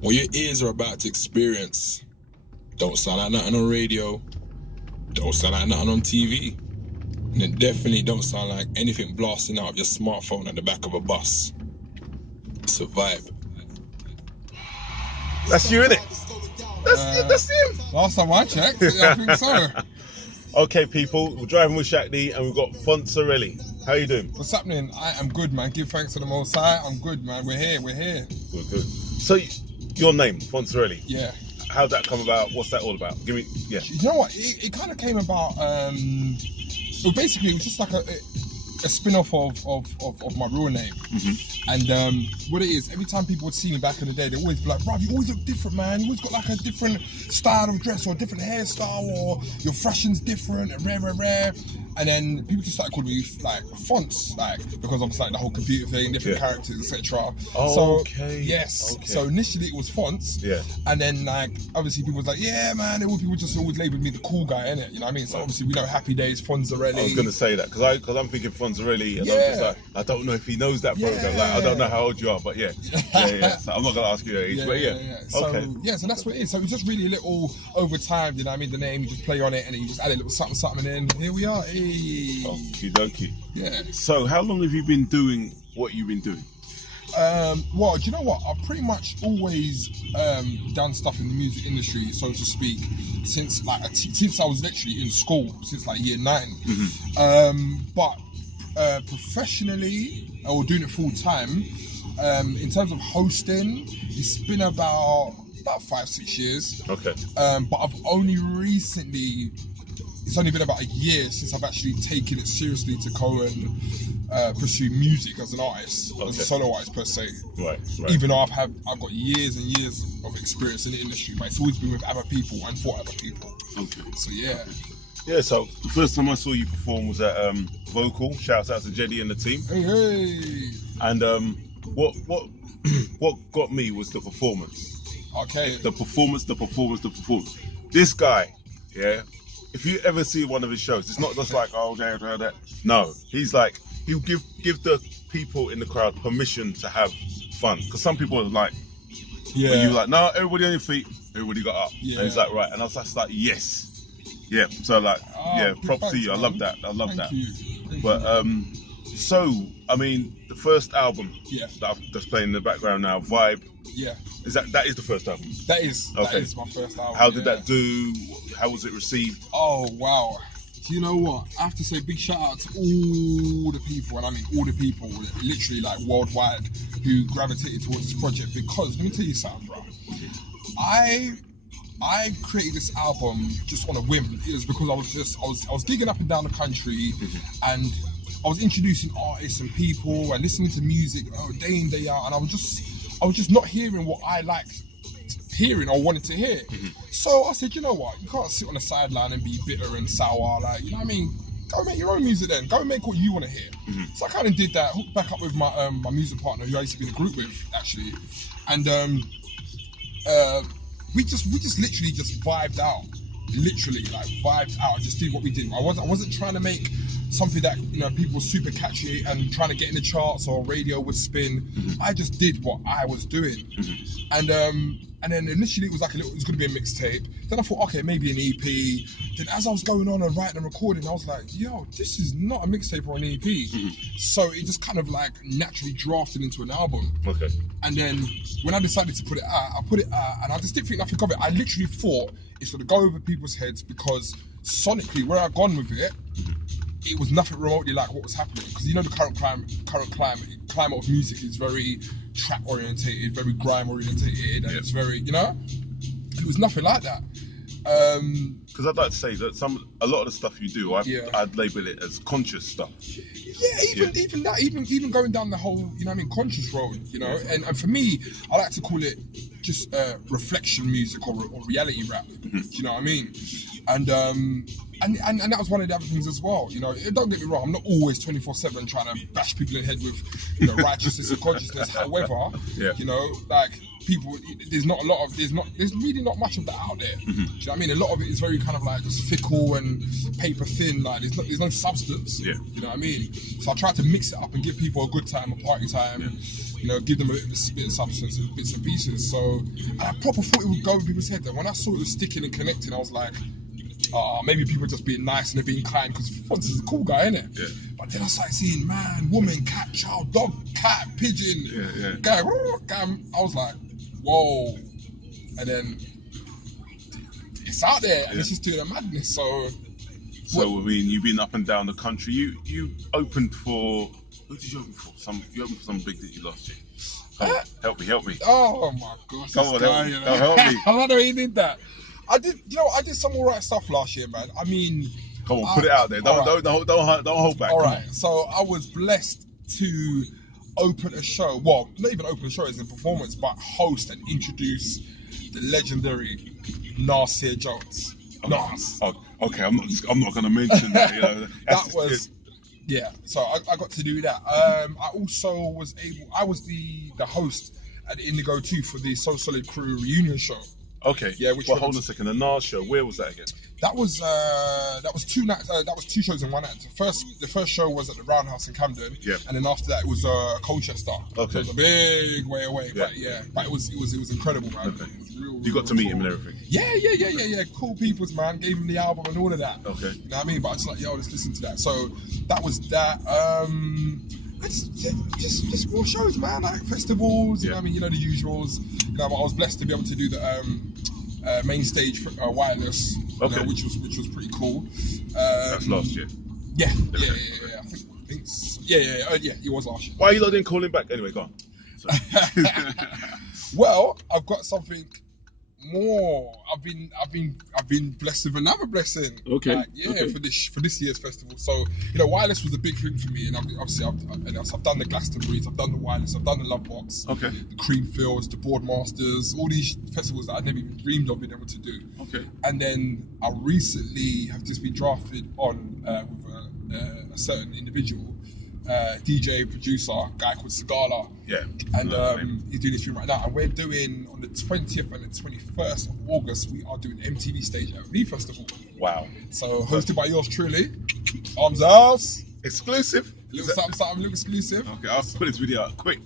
what your ears are about to experience don't sound like nothing on radio, don't sound like nothing on TV, and it definitely don't sound like anything blasting out of your smartphone at the back of a bus. It's a vibe. That's you, innit? That's him. Last time I checked, I think so. Okay, people, we're driving with Shaq D and we've got Fontzerelli. How you doing? What's happening? I am good, man. Give thanks to the Most High. I'm good, man. We're here. Good. So, your name, Fontzerelli. Yeah. How'd that come about? What's that all about? Give me, yeah. You know what? It kind of came about. It was just like a spin-off of my real name. And what it is, every time people would see me back in the day, they always be like, bruv, you always look different, man. You always got like a different style of dress or a different hairstyle, or your fashion's different and rare. And then people just started calling me like Fontz, like, because obviously like the whole computer thing, different characters, etc. Oh, so, yes. Okay. So initially it was Fontz. Yeah. And then like obviously people was like, yeah, man. People just always labeled me the cool guy, innit? You know what I mean? So obviously we know Happy Days, Fontzerelli. I was gonna say that because I'm thinking Fontzerelli, and I'm just like, I don't know if he knows that program. Like, I don't know how old you are, but yeah. So I'm not gonna ask you your age, but yeah. So, okay. Yeah, so that's what it is. So it was just really a little over time, you know what I mean? The name, you just play on it and then you just add a little something and then here we are. Hey. Okie dokie. Yeah. So how long have you been doing what you've been doing? Well, do you know what? I've pretty much always done stuff in the music industry, so to speak, since I was literally in school, since like year 9. But professionally, or doing it full time, in terms of hosting, it's been about 5-6 years. Okay. But I've only recently. It's only been about a year since I've actually taken it seriously to go and pursue music as an artist, as a solo artist per se. Right. Even though I've got years and years of experience in the industry, but it's always been with other people and for other people. Okay. So yeah. Okay. Yeah. So the first time I saw you perform was at Vocal. Shouts out to Jeddy and the team. Hey. And what got me was the performance. Okay. The performance. This guy, yeah. If you ever see one of his shows, it's not just like, oh, that. No, he's like, he'll give the people in the crowd permission to have fun. Because some people are like, when you're like, no, everybody on your feet, everybody got up. Yeah. And he's like, right. And I was just like, yes. Yeah. So like, props to you. Man. I love that. Thank you. But so, I mean, the first album that's playing in the background now, Vibe. Yeah. That is the first album? That is my first album. How did that do? How was it received? Oh, wow. Do you know what? I have to say big shout out to all the people, and I mean all the people, literally like worldwide, who gravitated towards this project, because let me tell you something, bro. I created this album just on a whim. It was because I was gigging up and down the country, and I was introducing artists and people and listening to music day in, day out, and I was just not hearing what I liked hearing or wanted to hear. So I said, you know what, you can't sit on the sideline and be bitter and sour, like, you know what I mean? Go make your own music then. Go make what you want to hear. So I kind of did that, hooked back up with my my music partner, who I used to be in a group with, actually. And we just literally just vibed out. Literally, like, vibed out, just did what we did. I wasn't trying to make something that, you know, people were super catchy and trying to get in the charts or radio would spin. I just did what I was doing. And then initially it was going to be a mixtape. Then I thought, okay, maybe an EP. Then as I was going on and writing and recording, I was like, yo, this is not a mixtape or an EP. So it just kind of like naturally drafted into an album. Okay. And then when I decided to put it out, I put it out, and I just didn't think nothing of it. I literally thought it's going to go over people's heads, because sonically, where I've gone with it, it was nothing remotely like what was happening. Because you know the current climate of music is very trap orientated, very grime orientated, and it's very, you know, it was nothing like that. Because I'd like to say that a lot of the stuff you do, I'd label it as conscious stuff. Even going down the whole, you know what I mean, conscious road, you know, and for me, I like to call it just reflection music or reality rap. Do you know what I mean? And that was one of the other things as well. You know, don't get me wrong, I'm not always 24/7 trying to bash people in the head with, you know, righteousness and consciousness. However, you know, like, people, there's really not much of that out there. Do you know what I mean? A lot of it is very kind of like just fickle and paper thin. Like there's no substance. Yeah. You know what I mean? So I try to mix it up and give people a good time, a party time. Yeah. You know, give them a bit of substance and bits and pieces. So I proper thought it would go with people's head. And when I saw it was sticking and connecting, I was like, maybe people are just being nice and they're being kind because Fonz is a cool guy, innit? Yeah. But then I started seeing man, woman, cat, child, dog, cat, pigeon, guy. I was like, whoa. And then it's out there and it's just doing a madness. So I mean, you've been up and down the country. You opened for, who did you open for? You opened for some big that you lost, year. Help me. Oh my gosh, Come on, guy, help me. I love the way he did that. I did some alright stuff last year, man. I mean, come on, put it out there. Don't hold back. All right. So I was blessed to open a show. Well, not even open a show as a performance, but host and introduce the legendary Nasir Jones. Nas. Okay, I'm not going to mention that. You know, that was. Yeah, so I got to do that. I also was the host at Indigo 2 for the So Solid Crew reunion show. Okay. Yeah. Hold on a second. The Nas show. Where was that again? That was 2 nights. That was 2 shows in one night. The first show was at the Roundhouse in Camden. Yeah. And then after that it was Colchester. Okay. So it was a big way away. Yeah. But it was incredible, man. Okay. It was real, you got to meet him and everything. Yeah. Cool peoples, man. Gave him the album and all of that. Okay. You know what I mean? But I was like, let's listen to that. So that was that. Just more shows, man. Like festivals. You know what I mean? You know the usuals. You know, but I was blessed to be able to do the main stage for Wireless. Okay. You know, which was pretty cool. That's last year. Yeah. I think it was last year. Why you not didn't call him back? Anyway, go on. Well, I've got something more. I've been blessed with another blessing. Okay. For this year's festival. So Wireless was a big thing for me, and obviously I've done the Glastonbury's, I've done the Wireless, I've done the Love Box, okay, the Creamfields, the Boardmasters, all these festivals that I'd never even dreamed of being able to do. Okay. And then I recently have just been drafted on with a certain individual. DJ, producer, guy called Sagala. Yeah. And he's doing this thing right now. And we're doing, on the 20th and the 21st of August, we are doing MTV Stage at V Festival. Wow. So hosted by yours truly, Arms House. Exclusive. Little something, little exclusive. Okay, I'll put this video out quick.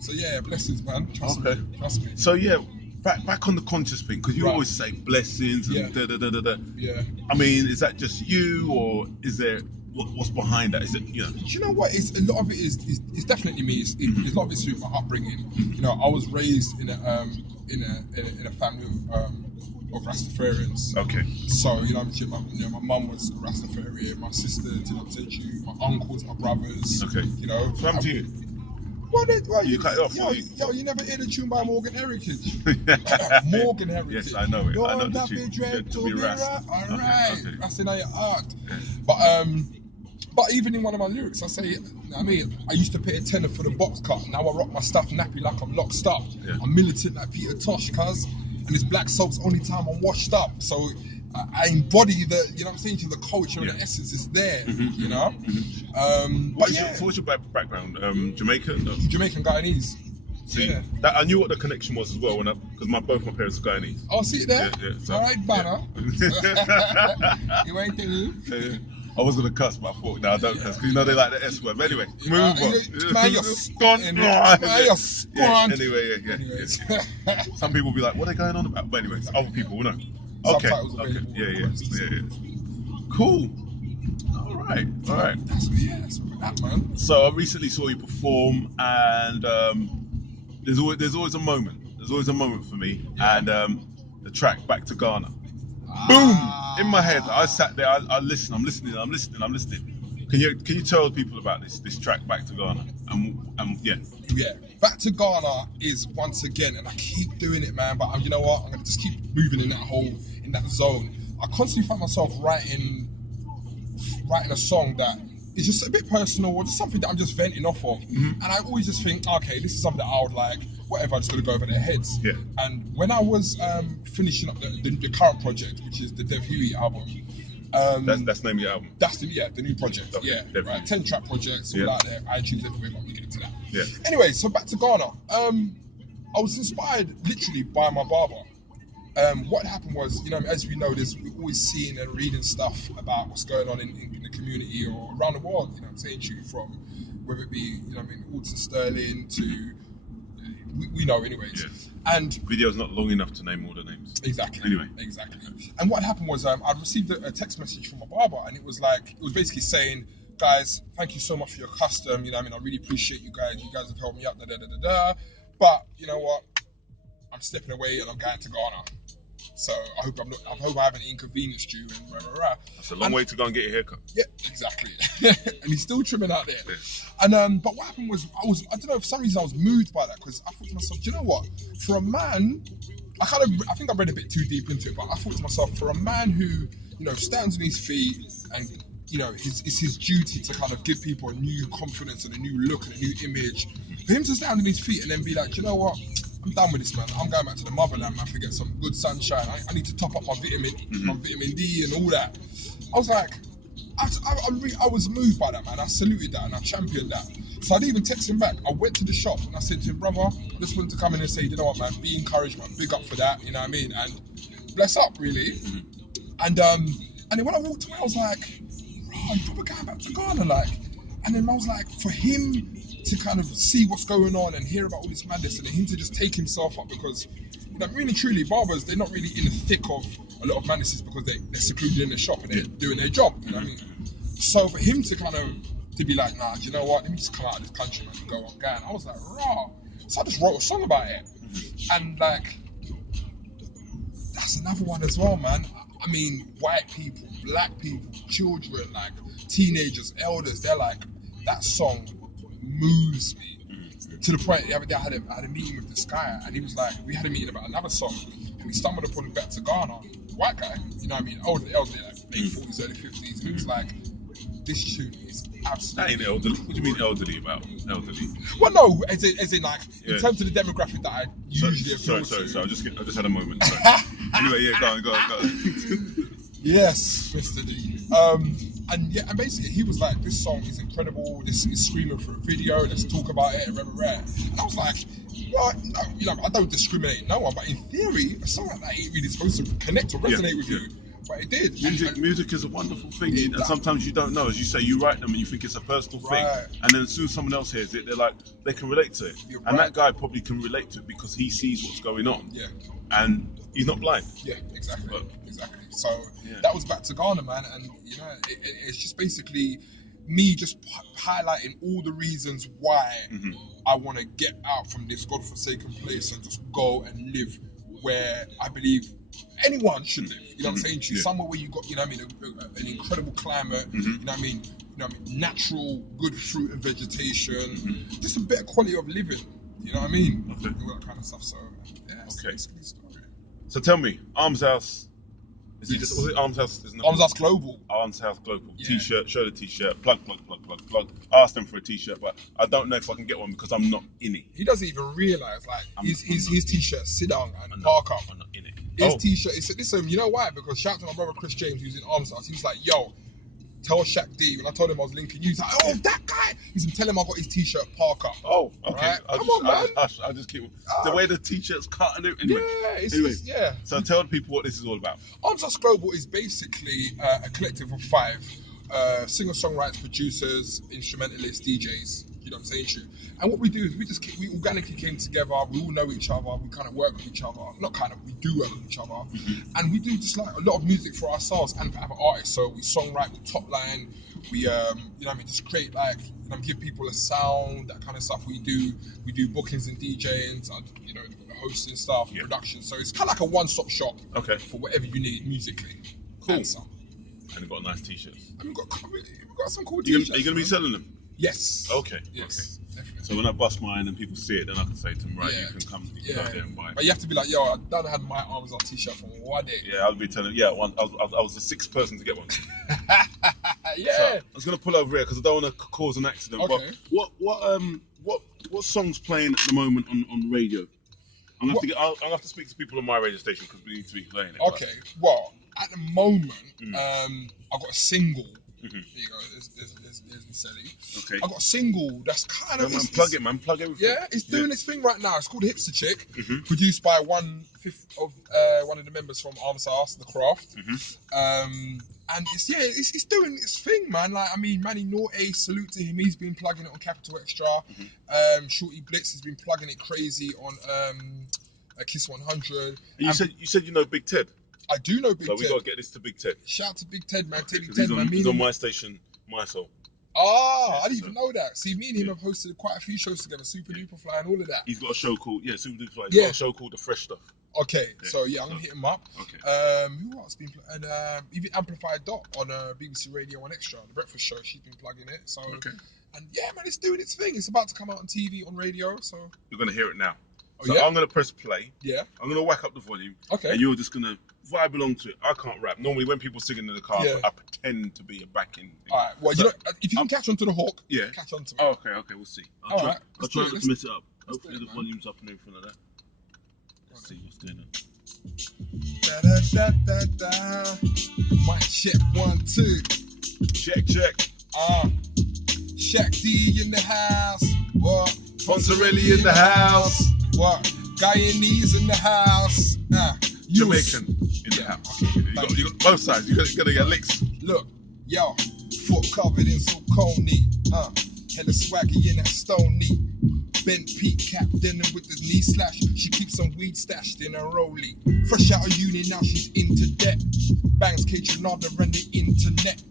So yeah, blessings, man. Trust me. So yeah, back on the conscious thing, because you always say blessings and da. Yeah. I mean, is that just you, or is there... What's behind that? Is it, Do you know what? It's a lot of it is definitely me. It's a lot of it's through my upbringing. I was raised in a family of Rastafarians. Okay. So my mum was a Rastafarian. My sister, my uncles, my brothers. Okay. So I'm to you. Well, you cut it off. You never heard a tune by Morgan Heritage. Morgan Heritage. Yes, I know it. I know the tune. To be Rast. All right. Okay. That's in your art. Yeah. But even in one of my lyrics, I say, I used to pay a tenner for the box cut. Now I rock my stuff nappy like I'm locked up. Yeah. I'm militant like Peter Tosh, cuz. And this black soap's only time I'm washed up. So I embody the, the culture and the essence is there, What's your background? Jamaican? No. Jamaican Guyanese. See, that, I knew what the connection was as well because both my parents are Guyanese. Oh, see it there? Yeah. So, all right, banner. You ain't telling you? I was going to cuss, but I thought, no, I don't cuss, because they like the S word. But anyway, move on. Man, you're scunt. Yeah. Some people will be like, what are they going on about? But anyways, other people will know. Okay. Yeah. Cool. All right. That's that, man. So I recently saw you perform, and there's always a moment. There's always a moment for me, and the track "Back to Ghana." Boom! In my head, I sat there. I listened. I'm listening. Can you tell people about this track "Back to Ghana"? Yeah. "Back to Ghana" is, once again, and I keep doing it, man. But you know what? I'm gonna just keep moving in that zone. I constantly find myself writing a song that is just a bit personal, or just something that I'm just venting off of. And I always just think, okay, this is something that I would like. Whatever, I'm just gonna go over their heads. Yeah. And when I was finishing up the current project, which is the Dev Huey album, that's the name of your album. That's the new project. Okay. Yeah, right. 10-track projects all out there. iTunes everywhere. But we get into that. Yeah. Anyway, so back to Ghana. I was inspired literally by my barber. What happened was, as we know, we're always seeing and reading stuff about what's going on in the community or around the world. I'm saying to you, from whether it be, Alton Sterling to, we know anyways. Yes. And video's not long enough to name all the names. Exactly. Anyway. Exactly. And what happened was, I received a text message from my barber, and it was basically saying, guys, thank you so much for your custom. I really appreciate you guys. You guys have helped me out. But you know what? I'm stepping away and I'm going to Ghana. So I hope I haven't inconvenienced you and rah, rah, rah. That's a long way to go and get your haircut. Yeah, exactly. And he's still trimming out there. Yeah. And but what happened was, I don't know, for some reason I was moved by that, because I thought to myself, do you know what? For a man, I think I read a bit too deep into it, but I thought to myself, for a man who, stands on his feet and, it's his duty to kind of give people a new confidence and a new look and a new image, for him to stand on his feet and then be like, do you know what? I'm done with this, man. I'm going back to the motherland, man, to get some good sunshine. I need to top up my vitamin D and all that. I was like, I was moved by that, man. I saluted that and I championed that. So I didn't even text him back. I went to the shop and I said to him, brother, I just wanted to come in and say, you know what, man, be encouraged, man. Big up for that, you know what I mean? And bless up, really. And then when I walked away, I was like, oh, you're probably going back to Ghana, like. And then I was like, for him to kind of see what's going on and hear about all this madness, and him to just take himself up, because, really truly, barbers, they're not really in the thick of a lot of madnesses because they're secluded in the shop and they're doing their job, you know what I mean? So for him to kind of, to be like, nah, do you know what, let me just come out of this country, man, and go on Ghana. I was like, rah. So I just wrote a song about it. And like, that's another one as well, man. I mean, white people, black people, children, like teenagers, elders, they're like, that song moves me. To the point, the other day I had a meeting with this guy, and he was like, we had a meeting about another song, and we stumbled upon Back to Ghana. White guy, you know what I mean? Elderly, like late 40s, early 50s. And he was like, this tune is absolutely... That ain't elderly. What do you mean elderly about? Elderly? Well, no, as in like, in terms of the demographic that I usually appeal to. Sorry, I just had a moment. Anyway, yeah, go on. Yes, Mr. D. And basically he was like, this song is incredible, this is screaming for a video, let's talk about it, and I was like, well, no, I don't discriminate no one, but in theory, a song like that ain't really supposed to connect or resonate with you. But it did. Music is a wonderful thing, and sometimes you don't know. As you say, you write them and you think it's a personal thing, and then as soon as someone else hears it, they're like, they can relate to it. And that guy probably can relate to it because he sees what's going on. Yeah. And he's not blind. Yeah, exactly. Exactly. So that was Back to Ghana, man, and it's just basically me just highlighting all the reasons why I want to get out from this godforsaken place and just go and live where I believe anyone should live. You know what I'm saying? Somewhere where you got, an incredible climate. You know what I mean? Natural, good fruit and vegetation. Just a better quality of living. You know what I mean? Okay. All that kind of stuff. So okay. Basically the story. So tell me, Arms House. Was it Arms House? Arms House Global. Arms House Global. Yeah. T-shirt, show the T-shirt. Plug. I asked him for a T-shirt, but I don't know if I can get one because I'm not in it. He doesn't even realise, like, his T-shirt, sit down and park up. I'm not in it. His T-shirt, listen, you know why? Because shout out to my brother Chris James, who's in Arms House. He was like, yo, tell Shaq D. When I told him I was linking you, he's like, oh, that guy. He's been telling him I got his T-shirt park up. Oh, okay. Right? Come on, man. I just keep the way the T-shirt's cut and everything. Yeah, So tell the people what this is all about. Arms House Global is basically a collective of 5 singer-songwriters, producers, instrumentalists, DJs. You know what I'm saying? And what we do is we organically came together. We all know each other. We kind of work with each other. Not kind of, we do work with each other. And we do just like a lot of music for ourselves and for other artists. So we songwrite, we top line, we just create like, give people a sound, that kind of stuff. We do bookings and DJing, the hosting stuff, production. So it's kind of like a one-stop shop for whatever you need musically. Cool. And some. And you've got nice T-shirts. And we've got some cool T-shirts. Are you going to be selling them? Yes. Okay. Yes. Okay. Definitely. So when I bust mine and people see it, then I can say to them, right, you can come there and buy it. But you have to be like, yo, I done had my Arms Off T-shirt from one day. Yeah, I'll be telling. Yeah, I was the 6th person to get one. Yeah. So I was gonna pull over here because I don't want to cause an accident. Okay. But what songs playing at the moment on radio? I'll have to speak to people on my radio station because we need to be playing it. Okay. Well, at the moment, I've got a single. There you go. There's the Fontzerelli. Okay. I got a single that's kind of... Plug it, man. Plug everything. Yeah, it's doing its thing right now. It's called Hipster Chick, Mm-hmm. produced by 1/5 of one of the members from Arms House, The Craft. Mm-hmm. And it's doing its thing, man. Like, I mean, Manny Norte, salute to him. He's been plugging it on Capital Extra. Mm-hmm. Shorty Blitz has been plugging it crazy on Kiss 100. And you said you know Big Ted. I do know Big So Ted. we gotta get this to Big Ted. Shout out to Big Ted, man. Okay, Teddy Ted, man. he's on my station, My Soul. I didn't even know that. See, me and him Yeah. have hosted quite a few shows together, Super Duper Fly and all of that. He's got a show called Super Duper Fly. He's Yeah. got a show called The Fresh Stuff. Okay, Yeah. so yeah, I'm gonna hit him up. Okay. Who else been and even Amplified Dot on BBC Radio 1 Extra, the breakfast show. She's been plugging it. So Okay. and yeah, man, it's doing its thing. It's about to come out on TV, on radio. So You're gonna hear it now. oh, So yeah? I'm gonna press play. Yeah. I'm gonna whack up the volume. Okay. And you're just gonna vibe along to it. I can't rap. Normally when people sing in the car, Yeah. I pretend to be a backing thing. All right. Well, So- you know, if you can catch on to the hook, Yeah. catch on to me. Oh, okay, we'll see. I'll try Let's not do it. to mess it up. let's do Hopefully it, the man. volume's up and everything like that. Let's see what's going on. Da, da, da, da, da. Mic check 1 2. Check. Shaq D in the house. What? Fontzerelli in the house. What? Guyanese in the house. Jamaican in the house. You got both sides. You gotta get licks. Look, yo, foot covered in Saucony. Hella swaggy in that Stony. Bent peak cap denim with the knee slash. She keeps some weed stashed in her rollie. Fresh out of uni now she's into debt. Bangs K-Tronada and the internet.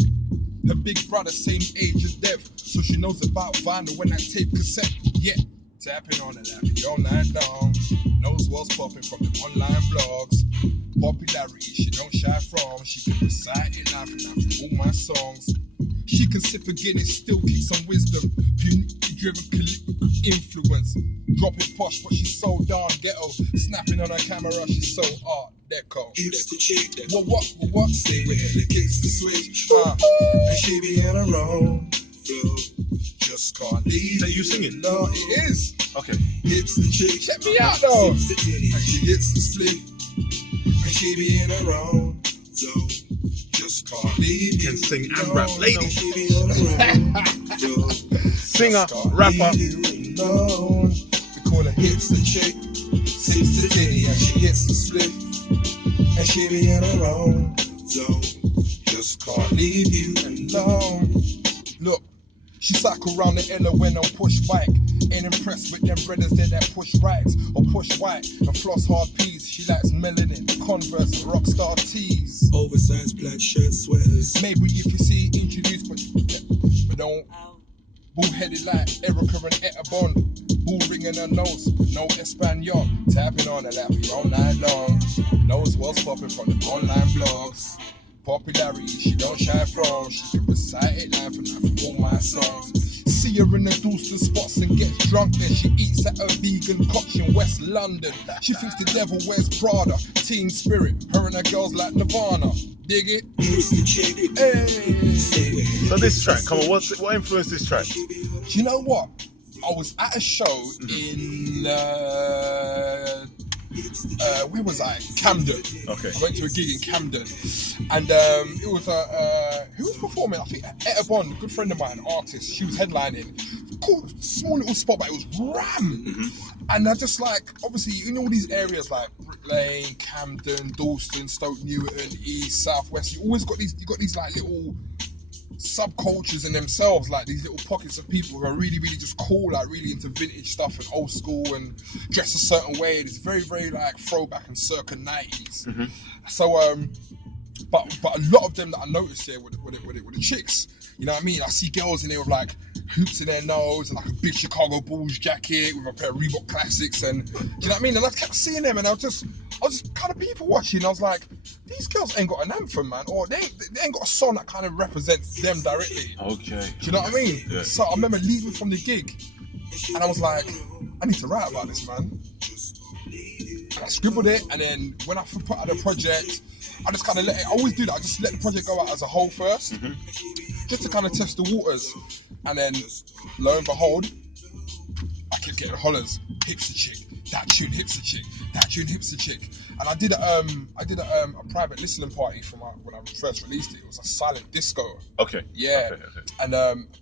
Her big brother same age as Dev, so she knows about vinyl when that tape cassette. Yeah, tapping on it like all night long. Knows what's popping from the online blogs. Popularity she don't shy from. She can recite it live and live from all my songs. She can sip a Guinness, still kick some wisdom. Community-driven influence. Drop it posh, but she's so darn ghetto. Snapping on her camera, she's so art deco. It's the chick. What? Stay with her, kicks the switch. And she be on her own. Flow. Just can't leave. Are you singing? No, it is. Okay. Hits the chick. Check me out though. Sips the titty. And she hits the split. And she be in her own. So just can't leave. Can sing and rap. Lady. She be on her own. Singer, rapper. Alone. We call her hits the chick. Sips the titty and she hits the split. And she be in her own. So just can't leave you alone. Look, she cycle round the Ella when on push bike. Ain't impressed with them brothers that push rights or push white and floss hard peas. She likes melanin, Converse, and Rockstar tees. Oversized plaid shirt, sweaters. Maybe if you see introduced, but don't. Bull-headed like Erica and Etta Bond. Bull ring in her nose, no Espanol. Tapping on her lap all night long. Knows what's popping from the online blogs. Popularity she don't shy from. She can recite it live and live from all my songs. See her in the Dulster spots and gets drunk. Then she eats at a vegan cotch in West London. She thinks the devil wears Prada. Teen spirit, her and her girls like Nirvana. Dig it? Hey. So this track, come on, what influenced this track? Do you know what? I was at a show in where was I? Camden. Okay. I went to a gig in Camden, and it was who was performing? I think Etta Bond, a good friend of mine, artist. She was headlining. Cool, small little spot, but it was ram. And I just like, obviously, in all these areas like Brick Lane, Camden, Dalston, Stoke Newton, East, South West, you got these like little subcultures in themselves, like these little pockets of people who are really, really just cool, like really into vintage stuff and old school and dress a certain way. It's very, very like throwback and circa 90s. So, but a lot of them that I noticed here were the chicks. You know what I mean? I see girls in there with like hoops in their nose and like a big Chicago Bulls jacket with a pair of Reebok Classics, and do you know what I mean? And I kept seeing them, and I was just kind of people watching. I was like, these girls ain't got an anthem, man, or they ain't got a song that kind of represents them directly. Okay. Do you know what I mean? Yeah. So I remember leaving from the gig, and I was like, I need to write about this, man. And I scribbled it, and then when I put out the project, I just kind of I always do that. I just let the project go out as a whole first, just to kind of test the waters. And then, lo and behold, I kept getting hollers. Hipster chick, that tune hips a chick, that tune hips a chick. And I did a private listening party for when I first released it. It was a silent disco. Okay. Yeah. Okay. And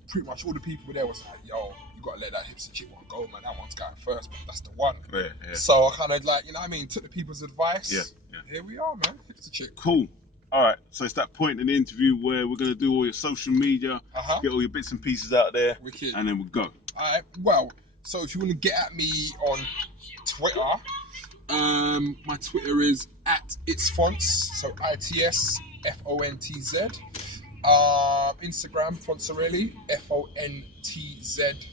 pretty much all the people there was like, yo, you gotta let that hips a chick one go, man. That one's going first, but that's the one. Yeah. So I kind of like, you know what I mean, took the people's advice. Yeah. Here we are, man. Hips a chick. Cool. All right, so it's that point in the interview where we're going to do all your social media, get all your bits and pieces out there, Wicked. and then we'll go. All right, well, so if you want to get at me on Twitter, my Twitter is @itsfontz, so ITSFONTZ. Instagram, Fontzerelli, FONTZERELLI.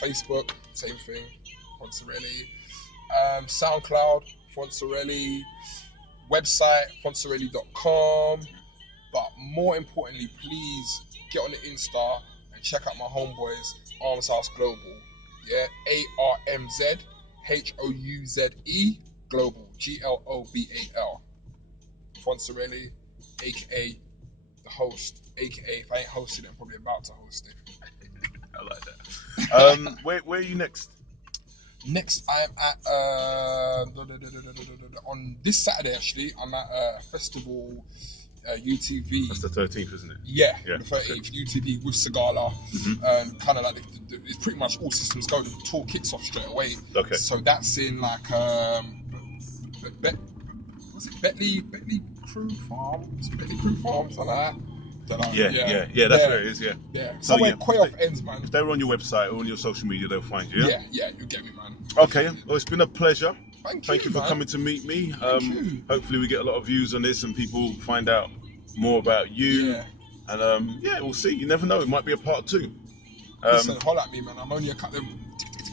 Facebook, same thing, Fontzerelli. SoundCloud, Fontzerelli. Website, fontzerelli.com. But more importantly, please get on the Insta and check out my homeboys, Arms House Global. Yeah, ARMZHOUZE Global, GLOBAL. Fontzerelli, aka the host, aka if I ain't hosting it, I'm probably about to host it. I like that. Where are you next? Next, I'm at on this Saturday. Actually, I'm at a festival, UTV. That's the 13th, isn't it? Yeah, Yeah, the 13th, okay. UTV with Sagala. Kind of like it's pretty much all systems go. The tour kicks off straight away. Okay. So that's in like was it Betley Crew Farm? Betley Crew Farm, something like that. Yeah, that's where it is, yeah. So where Quay off ends, man. If they're on your website or on your social media, they'll find you, yeah? Yeah, you get me, man. Okay, well, it's been a pleasure. Thank you for coming to meet me. Hopefully we get a lot of views on this and people find out more about you. Yeah. And we'll see. You never know. It might be a part 2. Listen, holler at me, man. I'm only a couple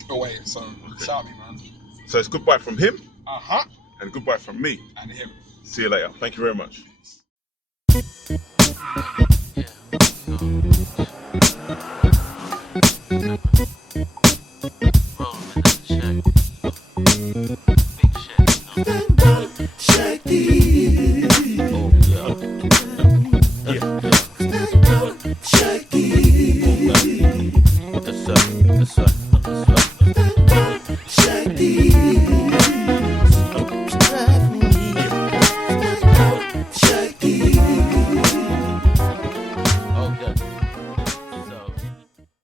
away, so shout at me, man. So it's goodbye from him. And goodbye from me. And him. See you later. Thank you very much. Shaq D. Oh yeah. Shaq D. Yes sir.